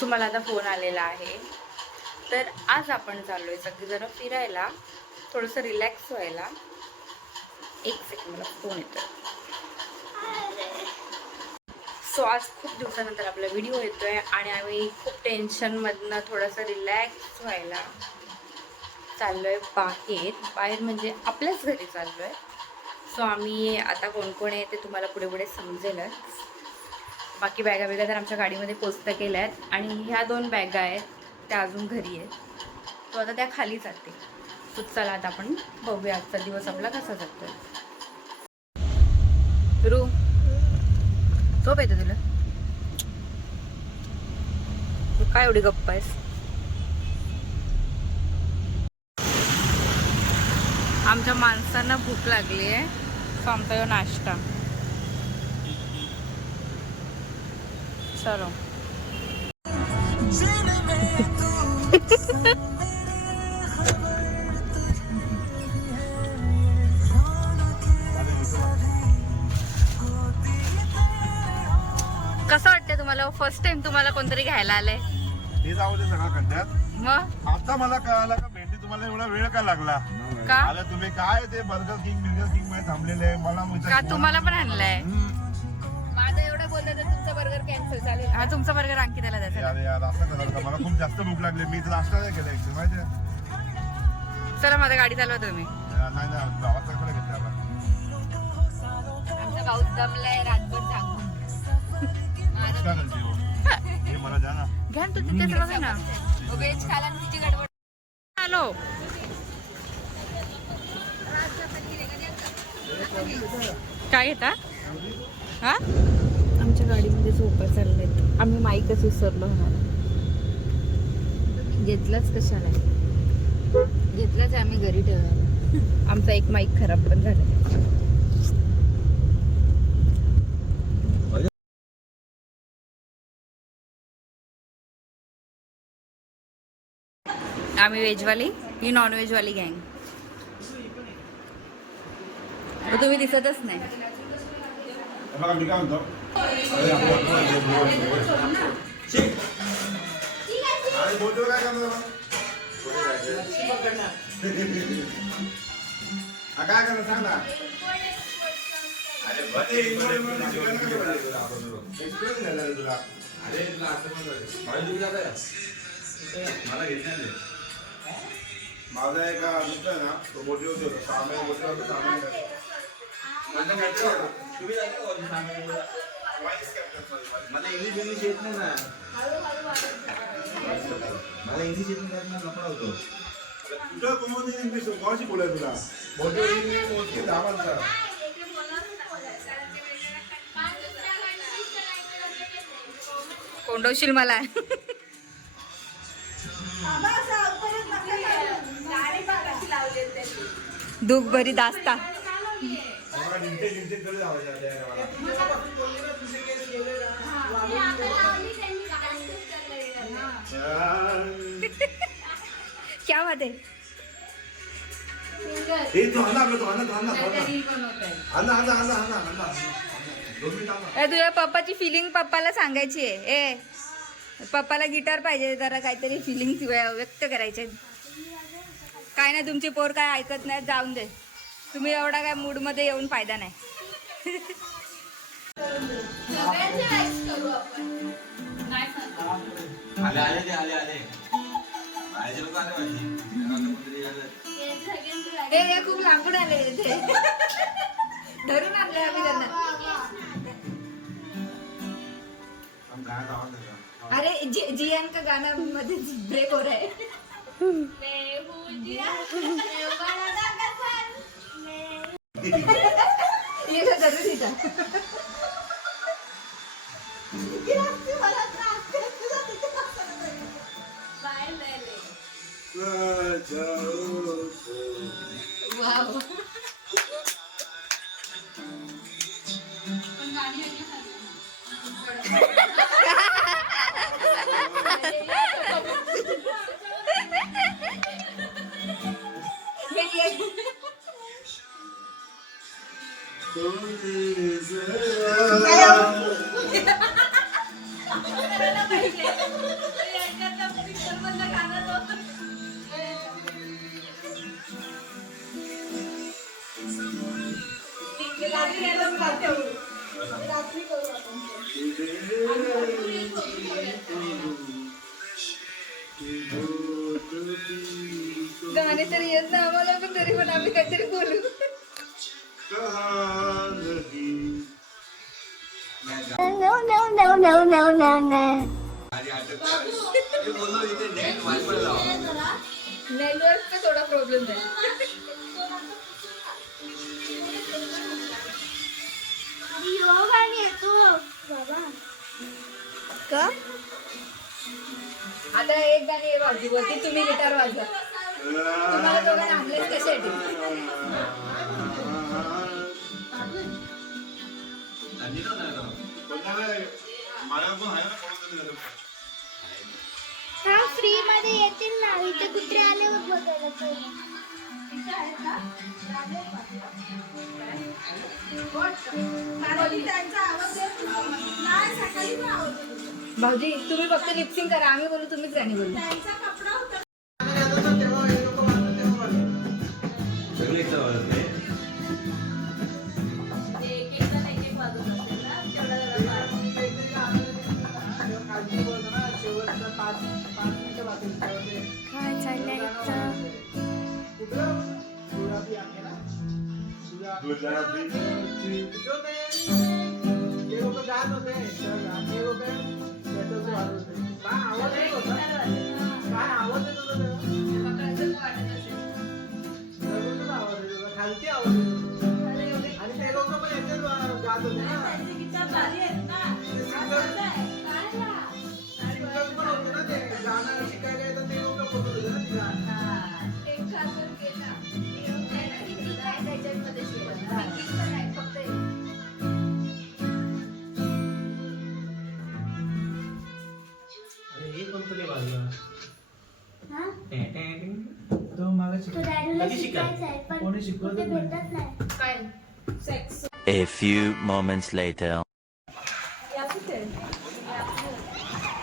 तुम्हाला आता फोन आलेला आहे. तर आज आपण चाललोय सगळेजण फिरायला, थोडंसं रिलॅक्स व्हायला. एक सेकंड, मला फोन येतोय. सो आज खूप दिवसानंतर आपला व्हिडिओ येतोय आणि आम्ही खूप टेन्शनमधनं थोडंसं रिलॅक्स व्हायला चाललोय बाहेर म्हणजे आपल्याच घरी चाललोय. सो आम्ही आता कोण कोण आहे ते तुम्हाला पुढे पुढे समजेलच. बाकी बॅगा तर आमच्या गाडीमध्ये पोचता केल्या आहेत आणि ह्या 2 बॅगा आहेत त्या अजून घरी आहेत. तो आता त्या खाली जाते. तो चला आता आपण बघूया आजचा दिवस आपला कसा जातोय. रू झोप येते तुला? तू काय एवढी गप्प आहेस? आमच्या माणसांना भूक लागली आहे. सो आमचा यो नाश्ता. चलो. कसं वाटतंय तुम्हाला? फर्स्ट टाइम तुम्हाला कोणतरी घ्यायला आलंय? ते जाऊ दे सगळं खड्ड्यात. मग आता मला कळालं का भेंडी तुम्हाला एवढा वेळ का लागला? का? आला तुम्ही काय ते बर्गर किंग मध्ये थांबलेले मला का तुम्हाला पण आणलंय? माझं एवढं बोललं तर तुमचा बर्गर कॅन्सल झाले. हा, तुमचा बर्गर अंकिताला द्यायचा. अरे यार असं कराल का? मला खूप जास्त भूक लागली. मी नाश्ता नाही केला एकदा माहिती. चला माझ्या गाडी चालवा तुम्ही. नाही नाही गावाकडे घेतलं आपण. आमचा भाऊ दमलाय रातभर जागून. नाश्ता करते हो. हे मला द्या ना. घ्या ना, तू तिथेच बघा ना. व्हेज खाला आणि तिची गडबड. हॅलो, काय घेता? हा, आमच्या गाडीमध्ये झोपा चाललेत. आम्ही माईकच विसरलो होणार. घेतलाच कशाला? घेतलाच आम्ही घरी ठेवायला. आमचा एक माईक खराब पण झाला. आम्ही व्हेजवाली, ही नॉनव्हेजवाली गँग. तुम्ही दिसतच नाही. बघा मी काय म्हणतो. अरे बोलतो काय करणार? काय करणार सांग ना. अरे भले तुला. मला घेतलं माझा एक मित्र आहे ना, तो मोठी होती होता 6 महिने मोठा होता. 6 महिने मला इंग्लिश येत नाही ना. मला इंग्लिश येत नाही कपडा होतो. तुझं कोणती इंग्लिश कोणाशी बोलाय तुला? मोठी इंग्लिश मोठी 10 माणसं. कोंडवशील मला. दुःख भरी दास्ता. क्या बात है? तुझ्या पप्पाची फिलिंग पप्पाला सांगायची आहे. ए पप्पाला गिटार पाहिजे, जरा काहीतरी फिलिंग व्यक्त करायचे. काय नाही, तुमची पोर काय ऐकत नाही, जाऊन दे. तुम्ही एवढा काय मूड मध्ये येऊन फायदा नाही. खूप लांबून आले इथे. धरून आणले आम्ही त्यांना. अरे जियान का गाना मध्ये ब्रेक हो रहा है. ये जरूर इथं. वाव. गाणे तरी येत ना आम्हाला पण तरी पण आम्ही काहीतरी बोलू. नेटवर्कचा थोडा प्रॉब्लेम आहे. आता एक गाणी वाजू बोलते, तुम्ही गिटार वाजवा. तुम्हाला दोघांना आणलेच कशासाठी? हा फ्री मध्ये येतील ना, इथे कुत्रे आल्यावर बघायला पाहिजे. भाऊजी तुम्ही फक्त लिपसिंग करा, आम्ही बोलू तुम्हीच गाणी बोलू. सगळेच आवडत नाही. काय चाललंय इथं? हा? तो डॅडीला शिकायचंय, पण कुठे भेटत नाही. A few moments later.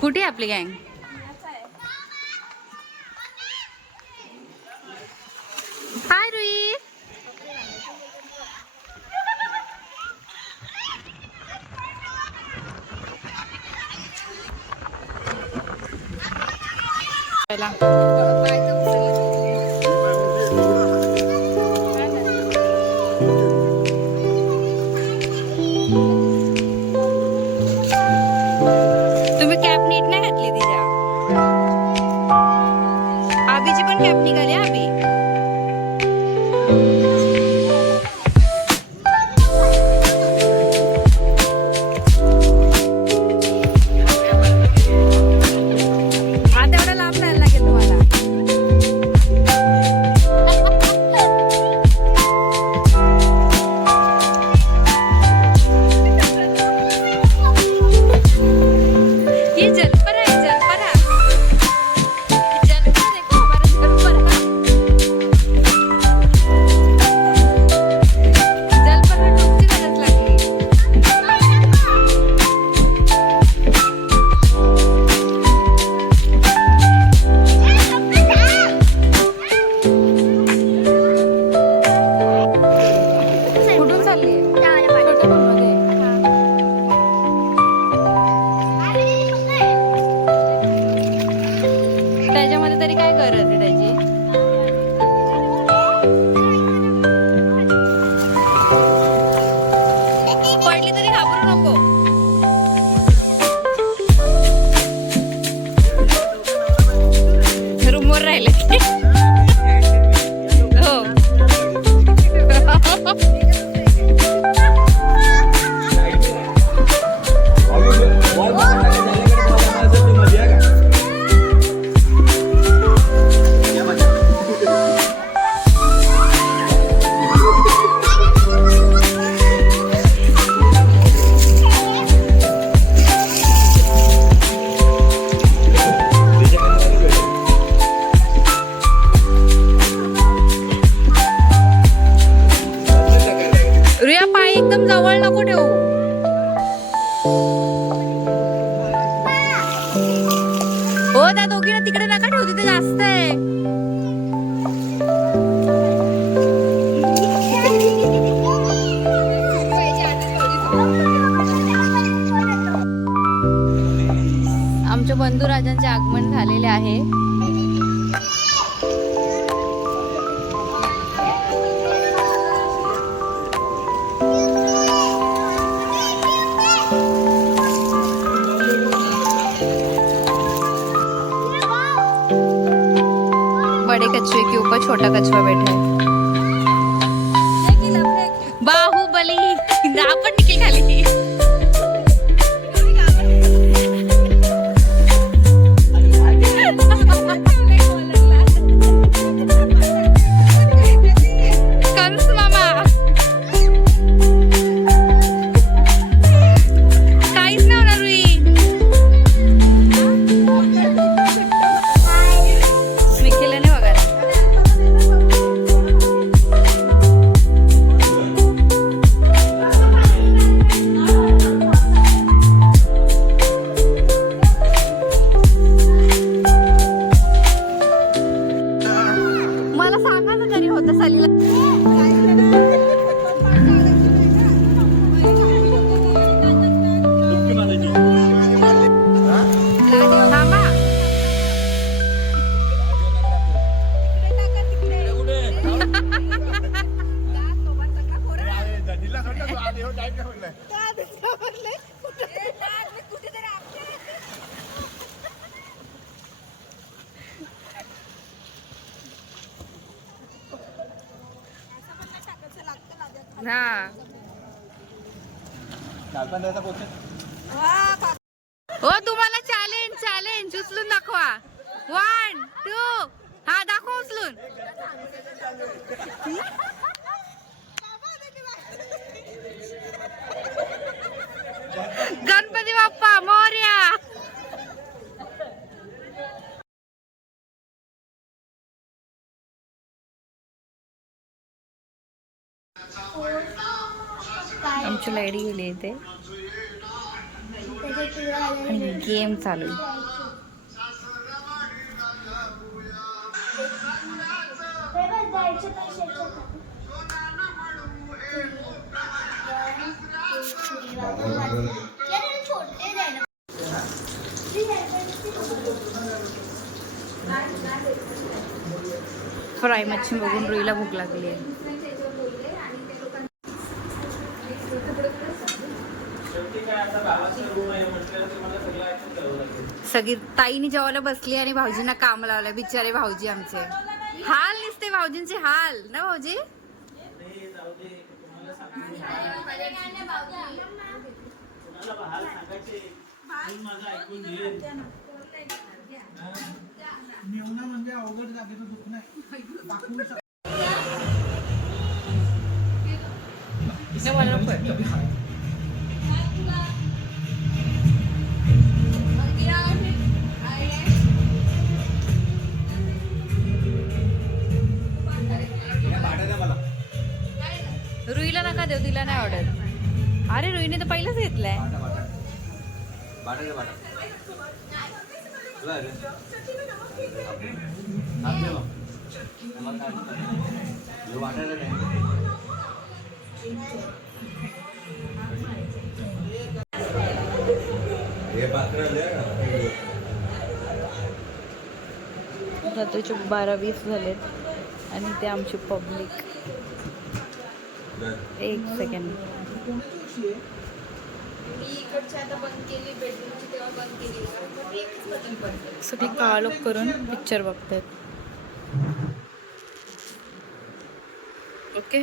कुठे आपली गँग? हाय रुई. तुम्ही कॅप नीट नाही घातली तिच्या. आबीची पण कॅप निघाली आबी. हात एवढा लांब जायला लागेल तुम्हाला. ये जलपरा है, जलपरा. जलपरा देखो हमारा जलपरा. जलपरा टोपची गरज लागली. कुठून चालली आहे? छोट्या फोनमध्ये. त्याच्यामध्ये तरी काय गरज आहे त्याची? पडली तरी घाबरू नको. रूमवर राहिले हो. त्या दोघींना तिकडे नका ठेवू, तिथे जास्त आहे. आमच्या बंधुराजांचे आगमन झालेले आहे. बड़े कछुए के ऊपर छोटा कछुआ बैठा है. बाहुबली आपण निखिल खाली. कंस मामा काहीच नाही होणार रुई. निखिलने बघा. मला सांगा ना तरी होतं सालीला. थांबा. जिल्हा सोडला तो आधी हो जाईल का म्हटलं. हा कालपण द्यायचा पोहोचेल. हो तुम्हाला चॅलेंज चॅलेंज उचलून दाखवा. 1 2 हा दाखवा उचलून. गणपती बाप्पा मोरया. आमची लाईडी गेली इथे आणि गेम चालू आहे. फ्राय मच्छी बघून रुईला भूक लागली आहे. सगळी ताईनी जेवायला बसली आणि भाऊजींना काम लावलं. बिचारे भाऊजी आमचे हाल दिसते. भाऊजींचे हाल ना भाऊजी. म्हणजे अवघड जागेचं दुःख नाही. रुईला नका देऊ, तिला नाही आवडत. अरे रुईने तर पहिलंच घेतलंय. रात्रीचे 12:20 झालेत आणि ते आमची पब्लिक. एक सेकंड. सगळी काळोख करून पिक्चर बघतात. ओके